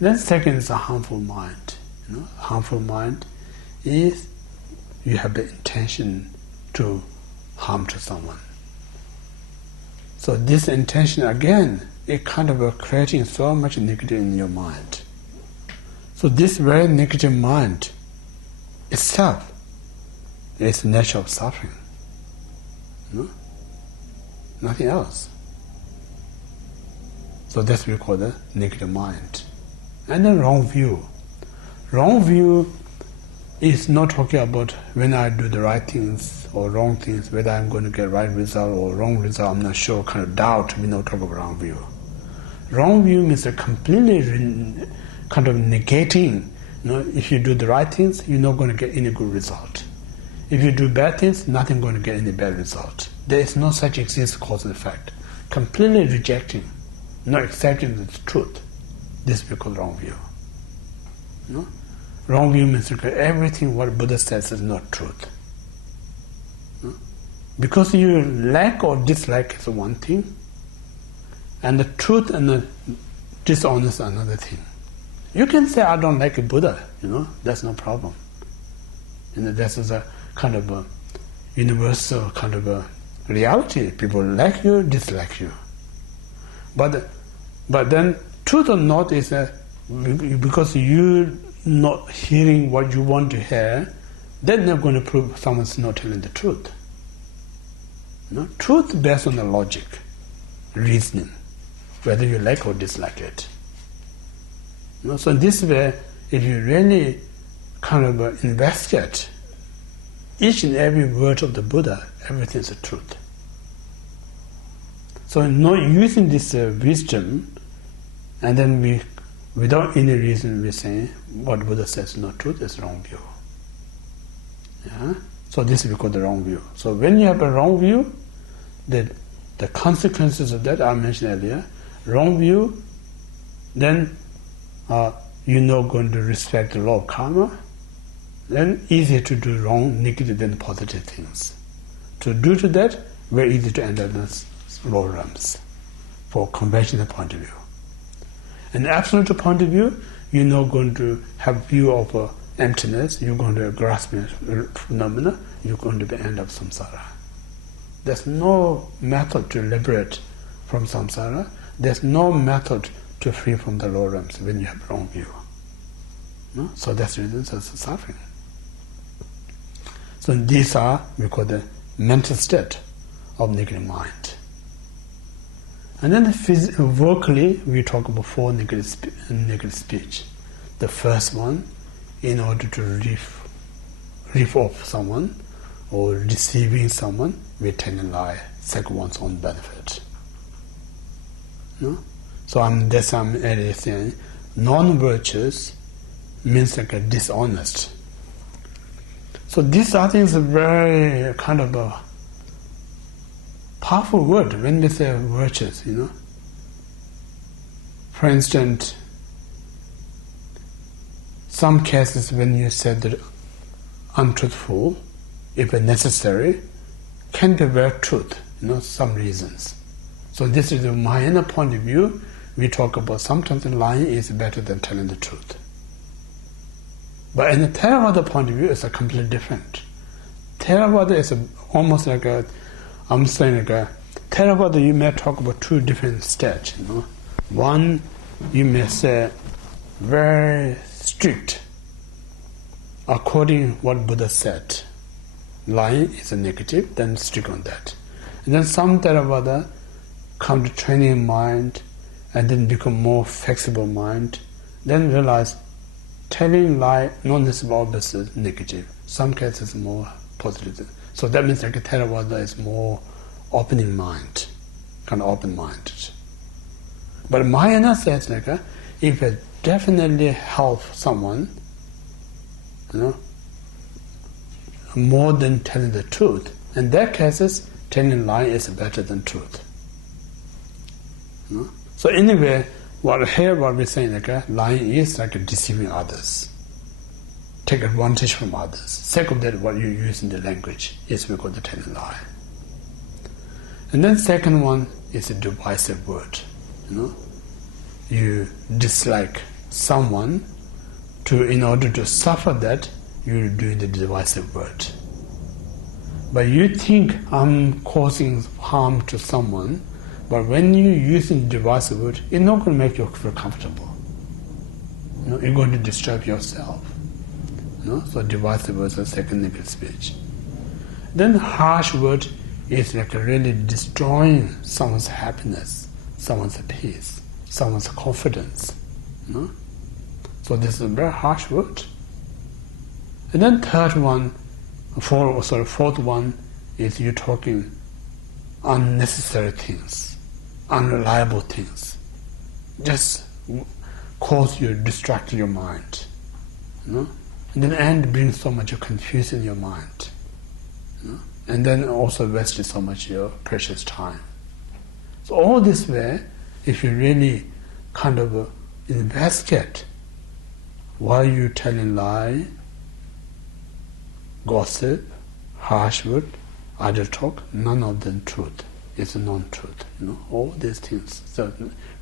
Then second is a harmful mind. Harmful mind is you have the intention to harm to someone. So this intention again, it kind of creating so much negative in your mind. So this very negative mind itself is the nature of suffering. Nothing else. So that's what we call the negative mind. And then wrong view. Wrong view is not talking about when I do the right things or wrong things, whether I'm going to get right result or wrong result, I'm not sure, kind of doubt, we don't talk about wrong view. Wrong view means a completely kind of negating, if you do the right things, you're not going to get any good result. If you do bad things, nothing going to get any bad result. There is no such exist cause and effect. Completely rejecting, not accepting the truth. This we call wrong view. Wrong view means everything what Buddha says is not truth. Because you like or dislike is one thing, and the truth and the dishonest is another thing. You can say, I don't like a Buddha, that's no problem. This is a kind of a universal kind of a reality. People like you, dislike you. But then truth or not is because you're not hearing what you want to hear, then they're going to prove someone's not telling the truth. Truth based on the logic, reasoning, whether you like or dislike it. So in this way, if you really kind of investigate each and every word of the Buddha, everything is a truth. So not using this wisdom, and then we, without any reason, we say what Buddha says is not truth, is wrong view. So this we call the wrong view. So when you have a wrong view, the consequences of that I mentioned earlier. Wrong view, then you're not going to respect the law of karma. Then easier to do wrong, negative than positive things. To do to that, very easy to end up in low realms, for conventional point of view. In absolute point of view, you're not going to have view of emptiness, you're going to grasp phenomena, you're going to end up samsara. There's no method to liberate from samsara, there's no method to free from the low realms when you have wrong view. So that's the reason it's suffering. So these are, we call the mental state of negative mind. And then vocally, we talk about four negative speech. The first one, in order to riff off someone or deceiving someone, we tell a lie, seek one's own benefit. So I'm earlier saying, non-virtuous means like a dishonest. So these I think is a very kind of a powerful word when we say virtuous, For instance, some cases when you said that untruthful, if necessary, can be very truth, some reasons. So this is the Mahayana point of view. We talk about sometimes lying is better than telling the truth. But in the Theravada point of view, it's a completely different. Theravada is almost like I'm saying Theravada, you may talk about two different stages. One, you may say very strict, according what Buddha said. Lying is a negative, then strict on that. And then some Theravada come to training mind, and then become more flexible mind, then realize telling lie not necessarily always is negative. Some cases more positive. So that means like a Theravada is more opening mind, kind of open-minded. But Mahayana says like if it definitely help someone, more than telling the truth, in that cases, telling lie is better than truth. So anyway, what we're saying like lying is like deceiving others, take advantage from others. Second, that what you use in the language is we call the telling lie. And then second one is a divisive word. You dislike someone in order to suffer that, you're doing the derisive word. But you think I'm causing harm to someone, but when you're using derisive word, it's not going to make you feel comfortable. You're going to disturb yourself. So derisive words are second negative speech. Then harsh word is like really destroying someone's happiness, someone's peace, someone's confidence. So this is a very harsh word. And then fourth one is you talking unnecessary things, unreliable things. Just cause you, distract your mind. And then brings so much confusion in your mind. And then also wastes so much your precious time. So all this way, if you really kind of investigate why you're telling lie, gossip, harsh word, idle talk, none of them truth. It's a non-truth. All these things. So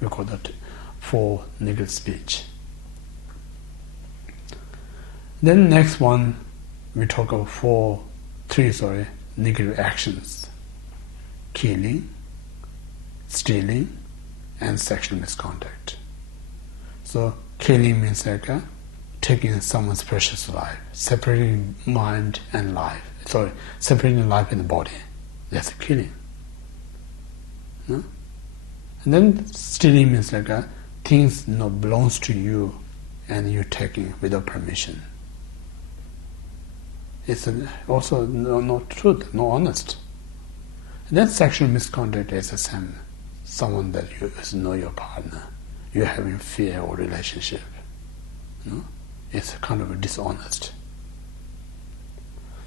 we call that 4 negative speech. Then next one, we talk about 3 negative actions: killing, stealing, and sexual misconduct. So killing means like taking someone's precious life, separating mind and life. Separating life and the body. That's killing. And then stealing means like things belongs to you and you're taking without permission. It's also not truth, not honest. And then sexual misconduct is the same. Someone that you know your partner, you're having affair or relationship. It's kind of dishonest.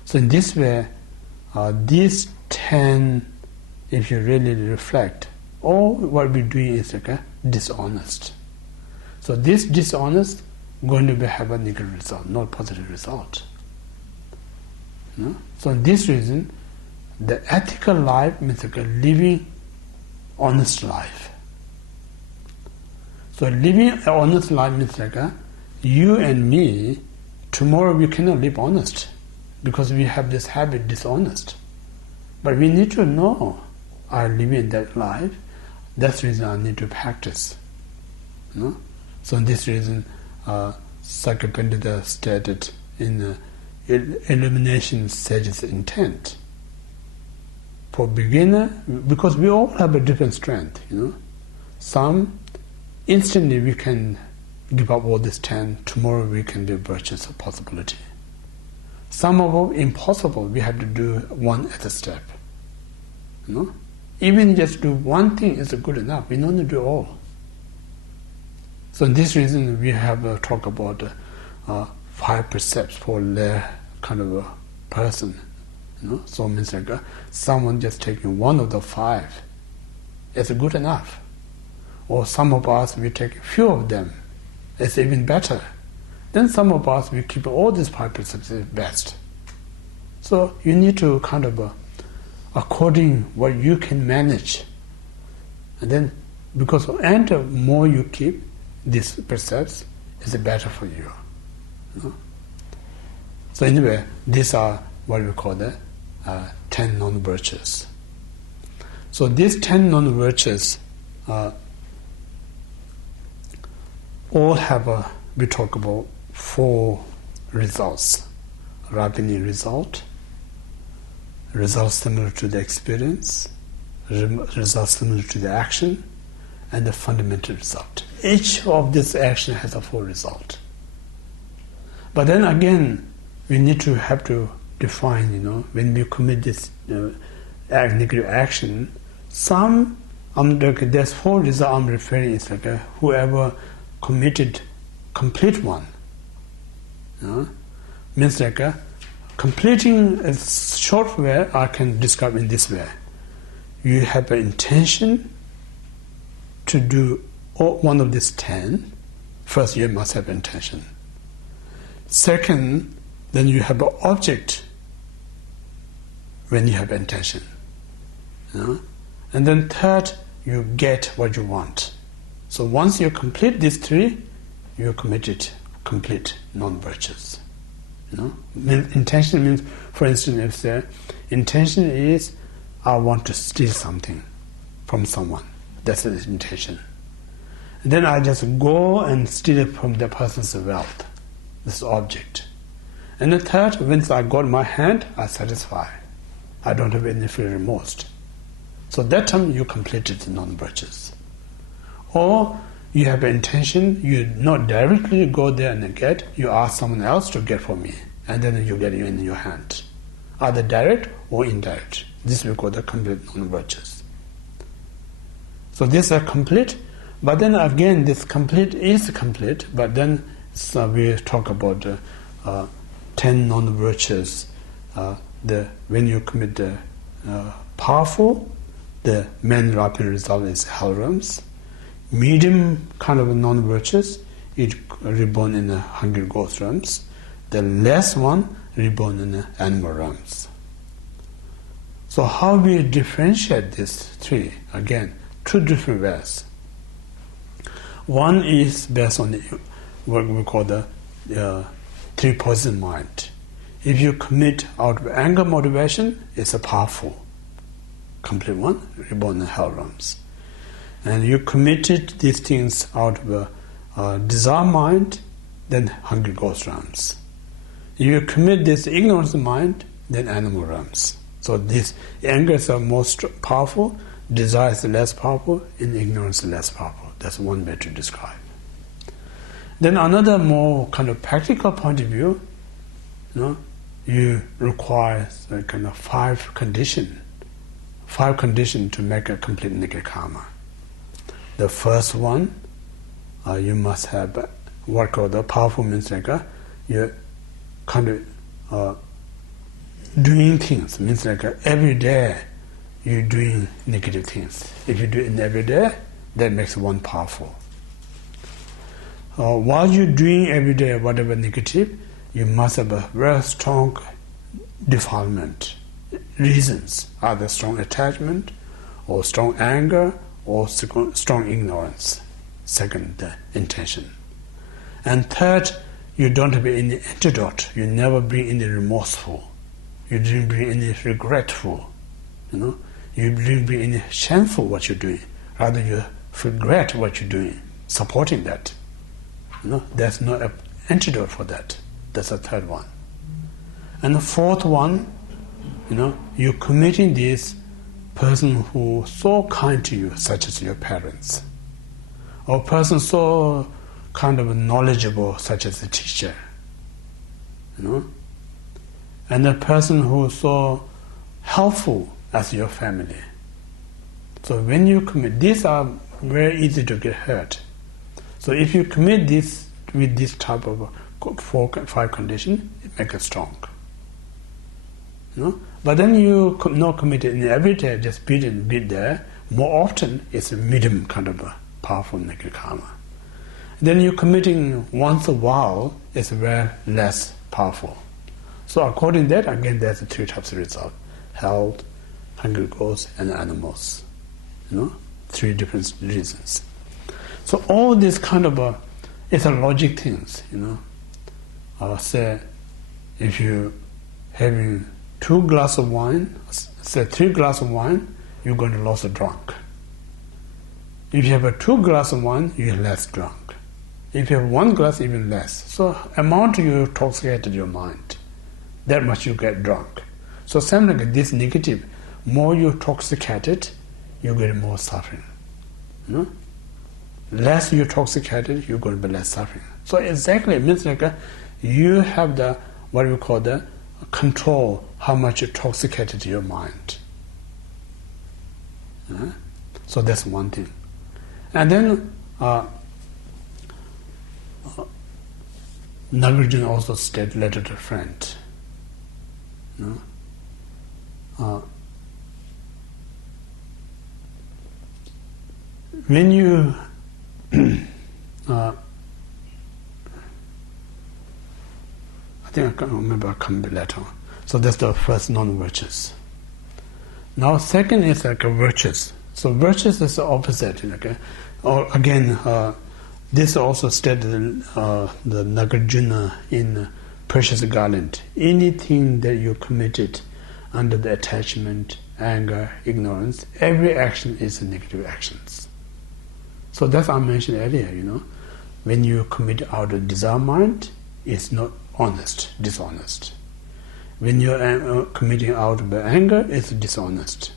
So in this way, these 10, if you really reflect, all what we're doing is like dishonest. So this dishonest going to have a negative result, not positive result. So in this reason, the ethical life means like a living honest life. So living an honest life means like you and me, tomorrow we cannot live honest because we have this habit dishonest. But we need to know I'm living that life. That's the reason I need to practice. So in this reason, Sakapandita stated in the illumination sage's intent. For beginner, because we all have a different strength, Some instantly we can give up all this 10, tomorrow we can be virtuous of possibility. Some of them impossible, we have to do one at a step. Even just do one thing is good enough, we don't need to do all. So in this reason we have talk about 5 precepts for lay kind of a person. So it means like someone just taking one of the 5 is good enough. Or some of us, we take a few of them, it's even better. Then some of us, we keep all these 5 precepts is best. So you need to kind of, according what you can manage. And then, because the more you keep these precepts, is better for you. So anyway, these are what we call the 10 non-virtues. So these 10 non-virtues all have we talk about 4 results: ripening result, results similar to the experience, results similar to the action, and the fundamental result. Each of these action has a 4 result. But then again, we need to have to define, when we commit this negative action, there's 4 results I'm referring, it's like whoever committed complete one. Means like completing a short way I can describe in this way. You have an intention to do one of these 10. First, you must have intention. Second, then you have an object when you have intention. And then third, you get what you want. So once you complete these 3, you committed complete non-virtues. Intention means, for instance, if the intention is I want to steal something from someone, that's the intention. Then I just go and steal it from the person's wealth, this object. And the third, once I got my hand, I satisfy. I don't have any feel remorse. So that time you completed the non-virtues. Or you have an intention, you not directly go there and get, you ask someone else to get for me, and then you get it in your hand. Either direct or indirect. This we call the complete non-virtues. So these are complete, but then again this complete is complete, but then we talk about 10 non-virtues. When you commit the powerful, the main rapid result is hell realms. Medium kind of non-virtues, it reborn in the hungry ghost realms. The less one, reborn in the animal realms. So how we differentiate these three? Again, two different ways. One is based on what we call the three-poison mind. If you commit out of anger motivation, it's a powerful, complete one, reborn in hell realms. And you committed these things out of desire mind, then hungry ghost realms. If you commit this ignorance mind, then animal realms. So this anger is the most powerful, desire is less powerful, and ignorance is less powerful. That's one way to describe. Then another more kind of practical point of view, you require a kind of five conditions to make a complete negative karma. The first one, you must have what called the powerful means like you kind of doing things, means like every day you're doing negative things. If you do it every day, that makes one powerful. While you're doing every day whatever negative, you must have a very strong defilement. Reasons, either strong attachment, or strong anger, or strong ignorance. Second, the intention. And third, you don't have any antidote. You never bring any remorseful. You didn't bring any regretful. You didn't bring any shameful what you're doing. Rather, you regret what you're doing, supporting that. There's no antidote for that. That's the third one. And the fourth one, you're committing this person who so kind to you, such as your parents, or a person so kind of knowledgeable, such as a teacher, and a person who is so helpful as your family. So when you commit, these are very easy to get hurt. So if you commit this with this type of 4-5 conditions, it makes it strong. But then you not commit it in every day, just beat there. More often, it's a medium kind of a powerful negative karma. Then you're committing once a while, it's very less powerful. So according to that, again, there's three types of result: health, hungry ghosts, and animals. Three different reasons. So all this kind of it's a logic things. Say if you having 2 glasses of wine, say 3 glasses of wine, you're going to lose a drunk. If you have a 2 glasses of wine, you're less drunk. If you have 1 glass, even less. So amount you intoxicated your mind, that much you get drunk. So same like this negative, more you intoxicated, you get more suffering. Less you intoxicated, you're going to be less suffering. So exactly, it means like you have the, what we call the control, how much intoxicated your mind. So that's one thing. And then Nagarjuna also stated letter to a friend. When you I think I can't remember, I'll come back later. So that's the first non-virtues. Now second is like a virtues. So virtues is the opposite. Or again, This also stated the Nagarjuna in Precious Garland. Anything that you committed under the attachment, anger, ignorance, every action is a negative actions. So that's what I mentioned earlier, when you commit out of desire mind, it's not honest, dishonest. When you are committing out of anger, it's dishonest,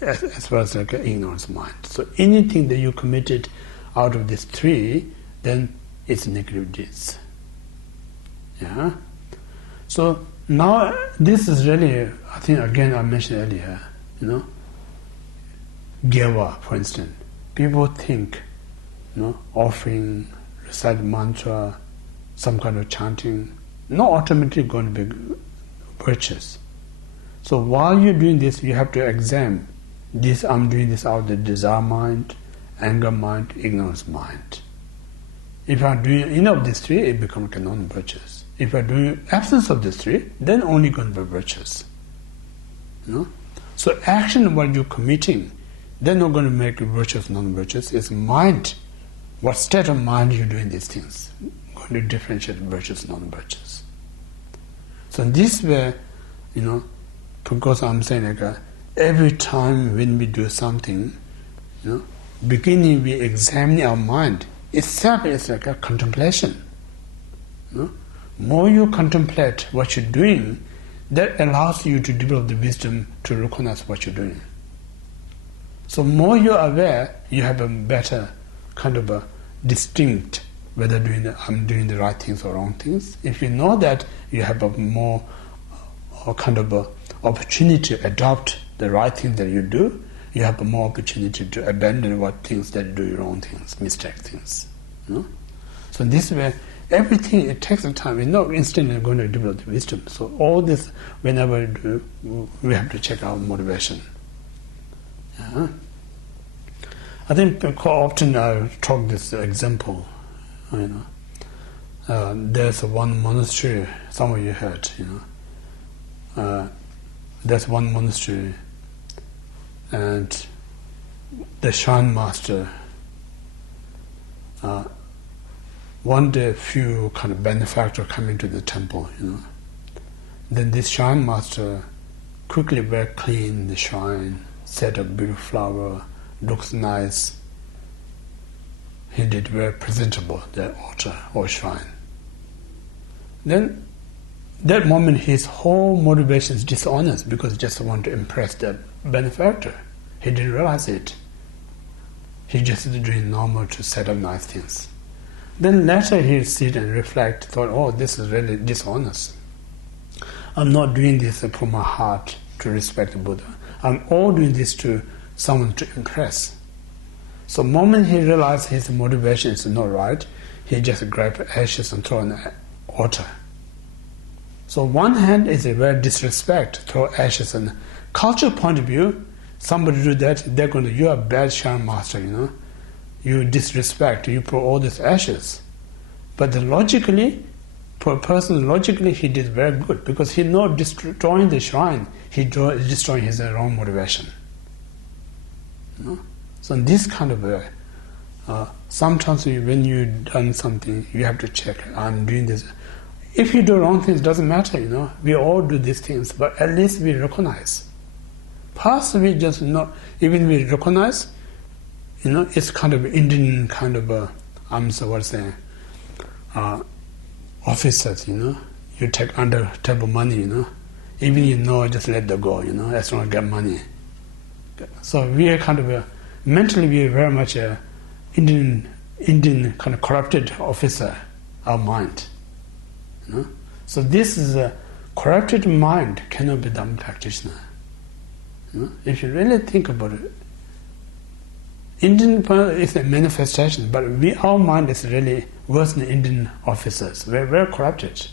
as well as like an ignorance mind. So anything that you committed out of these three, then it's negative deeds. Yeah. So now this is really, I think again I mentioned earlier, Gyeva, for instance. People think, offering, recite mantra, some kind of chanting, not automatically going to be virtuous. So while you're doing this, you have to examine this. I'm doing this out of the desire mind, anger mind, ignorance mind. If I'm doing any of these three, it becomes non-virtuous. If I'm doing absence of these three, then only going to be virtuous. So action while you're committing, they're not going to make it virtuous, non-virtuous. It's mind. What state of mind you're doing these things, going to differentiate virtuous, non-virtuous. So in this way, because I'm saying every time when we do something, beginning we examine our mind. Itself is like a contemplation. More you contemplate what you're doing, that allows you to develop the wisdom to recognize what you're doing. So more you're aware, you have a better kind of a distinct whether I'm doing the right things or wrong things. If you know that, you have a more kind of a opportunity to adopt the right things that you do. You have a more opportunity to abandon what things that you do wrong things, mistake things. So in this way, everything, it takes time. We're not instantly going to develop the wisdom. So all this, whenever we do, we have to check our motivation. Yeah. I think quite often I talk this example. There's one monastery. Some of you heard. There's one monastery, and the shrine master. One day, a few kind of benefactors come into the temple. Then this shrine master quickly very clean the shrine, set up beautiful flower, looks nice. He did very presentable, the altar or shrine. Then, that moment, his whole motivation is dishonest because he just want to impress that benefactor. He didn't realize it. He just doing normal to set up nice things. Then later he sit and reflect, thought, oh, this is really dishonest. I'm not doing this from my heart to respect the Buddha. I'm all doing this to someone to impress. So the moment he realized his motivation is not right, he just grabbed ashes and throw on the altar. So one hand is a very disrespect, throw ashes. And cultural point of view, somebody do that, they're going to, you're a bad shrine master, You disrespect, you put all these ashes. But logically, for a person, logically he did very good because he not destroying the shrine, he destroying his own motivation. So in this kind of way, sometimes when you've done something, you have to check, I'm doing this. If you do wrong things, it doesn't matter, We all do these things, but at least we recognize. Past we just not, even we recognize, it's kind of Indian kind of officers, You take under table money, Even just let them go, as long as get money. So we are kind of mentally we are very much a Indian kind of corrupted officer, our mind. So this is a corrupted mind cannot be Dhamma practitioner. If you really think about it, Indian is a manifestation, but our mind is really worse than Indian officers. We're very corrupted.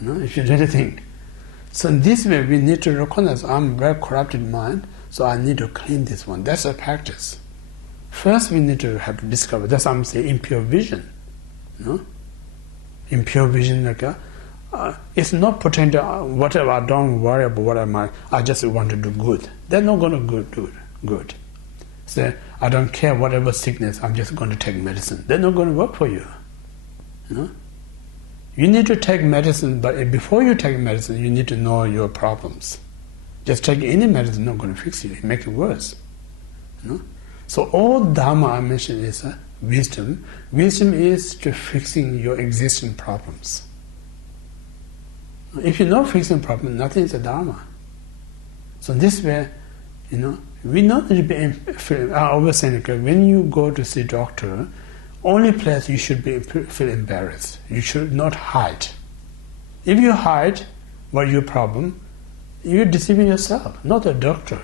If you really think. So in this way, we need to recognize I'm a very corrupted mind, so I need to clean this one. That's a practice. First, we need to have to discover. That's why I'm saying impure vision. Impure vision, it's not pretending whatever I don't worry about what I just want to do good. They're not going to do good. say, I don't care whatever sickness, I'm just going to take medicine. They're not going to work for you. You know? You need to take medicine, but before you take medicine, you need to know your problems. Just taking any medicine is not going to fix you, it makes it worse. You know? So all Dharma I mentioned is wisdom. Wisdom is to fixing your existing problems. If you're not fixing problems, nothing is a Dharma. So this way, you know, we not need to be. I always say, okay, when you go to see doctor, only place you should feel embarrassed. You should not hide. If you hide what your problem, you're deceiving yourself, not the doctor.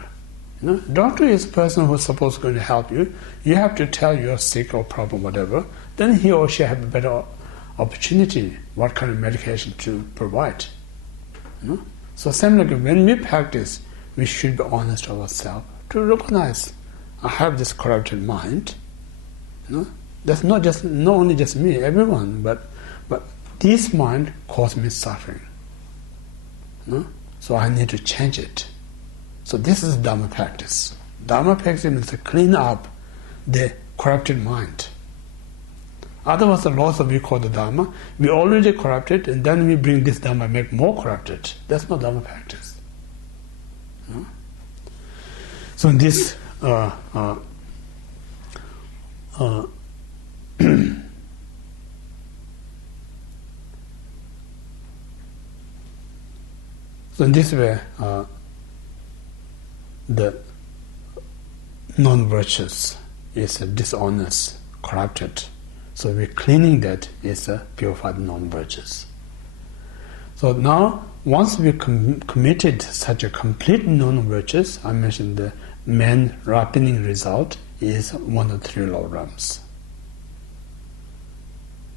You know, doctor is a person who's supposed to help you. You have to tell you're sick or problem, whatever. Then he or she have a better opportunity, what kind of medication to provide. You know? So same like when we practice, we should be honest with ourselves to recognize I have this corrupted mind. You know? That's not only just me, everyone, but this mind caused me suffering. You know? So I need to change it. So this is Dharma practice. Dharma practice means to clean up the corrupted mind. Otherwise, the laws of we call the Dharma, we already corrupted, and then we bring this Dharma, make more corrupted. That's not Dharma practice. You know? So in this so in this way, the non-virtuous is dishonest, corrupted. So we're cleaning that is a purified non-virtuous. So now, once we committed such a complete non-virtuous, I mentioned the main ripening result is one of three lower realms.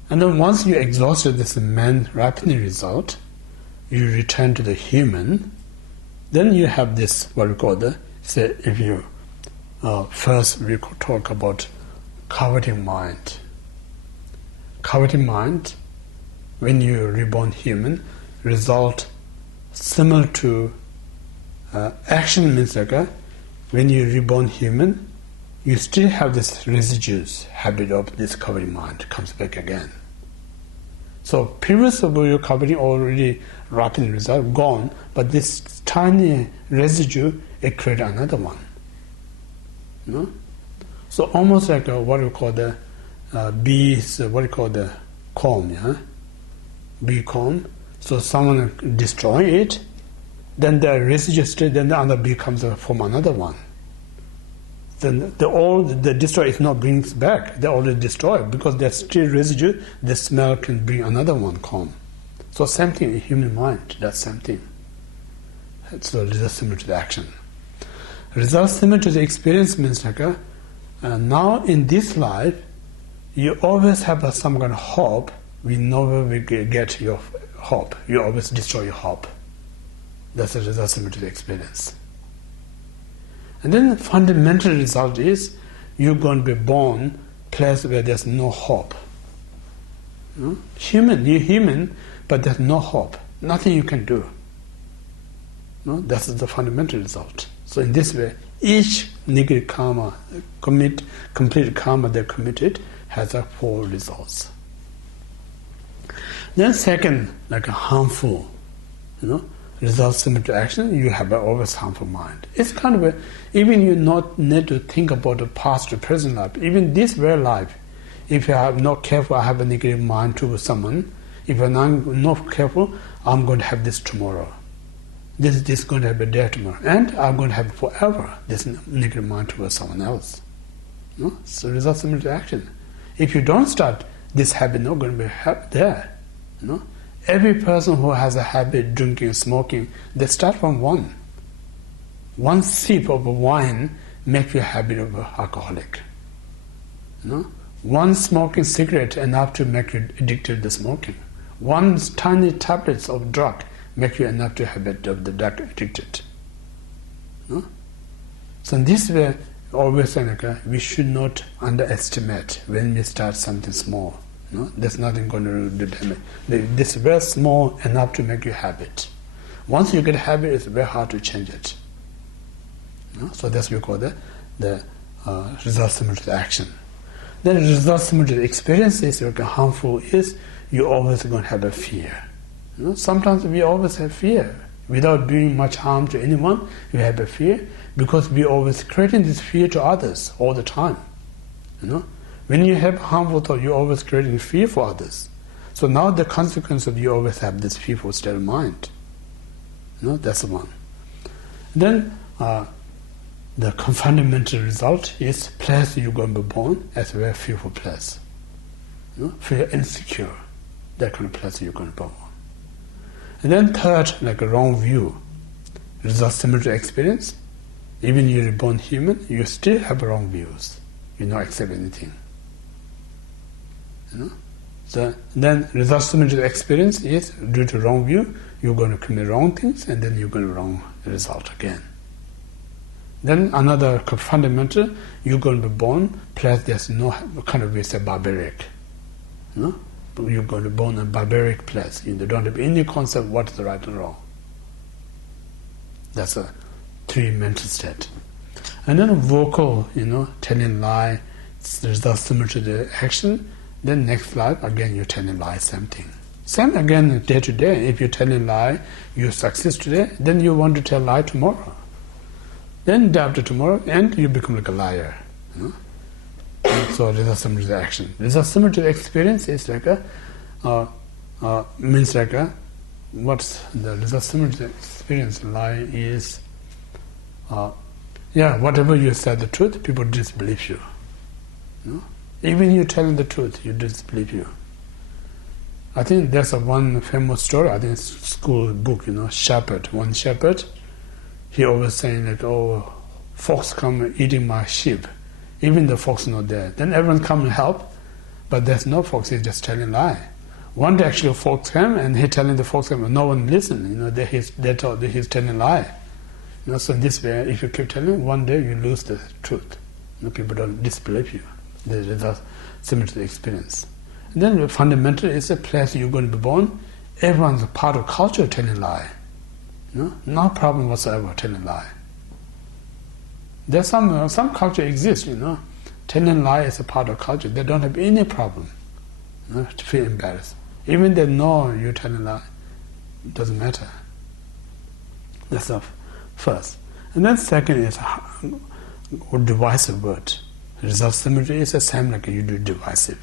And then once you exhausted this main ripening result, you return to the human, then you have this, what we call the, say, if you, first we could talk about coveting mind. Coveting mind, when you reborn human, result similar to action means like when you reborn human, you still have this residues habit of this coveting mind comes back again. So previous of your coveting already ripening result gone, but this tiny residue it created another one. You know? So almost like what we call the bees, what we call the comb, yeah? Bee comb. So someone destroy it, then the residue still, then the other bee comes from another one. Then the destroy is not brings back. They already destroyed because there's still residue. The smell can bring another one come. So same thing in human mind. That's same thing. So result similar to the action. Result similar to the experience means like now in this life, you always have some kind of hope. We never will get your hope. You always destroy your hope. That's the result similar to the experience. And then the fundamental result is you're going to be born place where there's no hope. You know? You're human, but there's no hope. Nothing you can do. You know? That's the fundamental result. So in this way, each negative karma, complete karma they committed has a 4 results. Then second, like a harmful, you know, results similar to action, you have an always harmful mind. It's kind of even you not need to think about the past or present life, even this very life, if you are not careful, I have a negative mind towards someone, if I'm not careful, I'm going to have this tomorrow. This is going to have a day tomorrow. And I'm going to have forever this negative mind towards someone else. You know? So results similar to action. If you don't start, this habit not going to be there. You know? Every person who has a habit drinking, smoking, they start from one. One sip of wine makes you a habit of an alcoholic. You know? One smoking cigarette enough to make you addicted to smoking. One tiny tablets of drug make you enough to habit of the drug addicted. You know? So in this way, always we should not underestimate when we start something small. No, there's nothing going to do damage. This is very small enough to make you habit. Once you get a habit, it's very hard to change it. No? So that's what we call the result similar to the action. Then result similar to the experience is harmful is you always going to have a fear. Sometimes we always have fear. Without doing much harm to anyone, we have a fear because we always creating this fear to others all the time. When you have harmful thought, you're always creating fear for others. So now the consequence of you always have this fearful state of mind. That's the one. Then the fundamental result is place you're going to be born as a very fearful place. Feel insecure. That kind of place you're going to be born. And then third, like a wrong view. Result similar to experience. Even you're born human, you still have wrong views. You don't accept anything. So then result similar to the experience is due to wrong view, you're going to commit wrong things and then you're going to wrong result again. Then another fundamental, you're going to be born, plus there's no kind of way say barbaric. You're going to be born in a barbaric place. You don't have any concept what is right and wrong. That's a three mental state. And then a vocal, telling lie, results similar to the action. Then next life, again you're telling lie, same thing. Same again day to day. If you're telling lie, you success today, then you want to tell lie tomorrow. Then day after tomorrow, and you become like a liar. So result similar to the action. Result similar to the experience is like means like what's the result similar to the experience? Lie is whatever you said the truth, people disbelieve you. Even you telling the truth, you disbelieve you. I think there's one famous story. I think it's a school book. Shepherd. One shepherd, he always saying like, "Oh, fox come eating my sheep." Even the fox not there. Then everyone come and help, but there's no fox. He's just telling lie. One day actually a fox came and he telling the fox, no one listen. They told that he's telling lie. So this way, if you keep telling, one day you lose the truth. People don't disbelieve you. The result similar to the experience. And then the fundamental is a place you're going to be born. Everyone's a part of culture telling lie. No problem whatsoever telling lie. There's some culture exists, telling lie is a part of culture. They don't have any problem to feel embarrassed. Even they know you're telling lie, it doesn't matter. That's the first. And then second is a divisive word. Result similar is the same like you do divisive.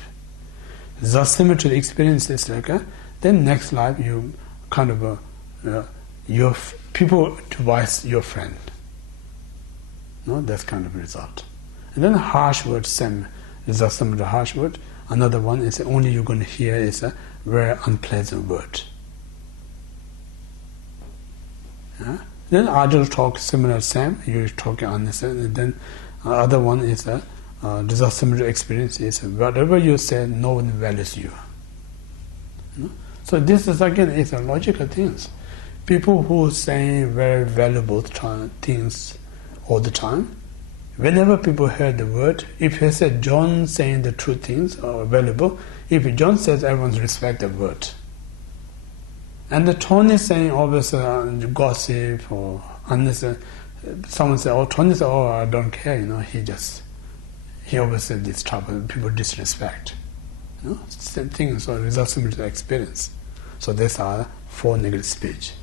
Result similar to the experience is like then next life you kind of your people devise your friend. That's kind of result. And then harsh word, same result similar to harsh word. Another one is only you're going to hear is a very unpleasant word. Then adult talk similar, same. You're talking unnecessary. And then other one is a result similar to experience is whatever you say, no one values you. So this is again is a logical things. People who say very valuable things all the time, whenever people hear the word, if he said John saying the true things are valuable, if John says everyone respect the word. And the Tony saying always gossip or unnecessary. Someone say, "Oh, Tony said, oh, I don't care." He always said this trouble. People disrespect. Same thing. So results similar to experience. So these are 4 negative speech.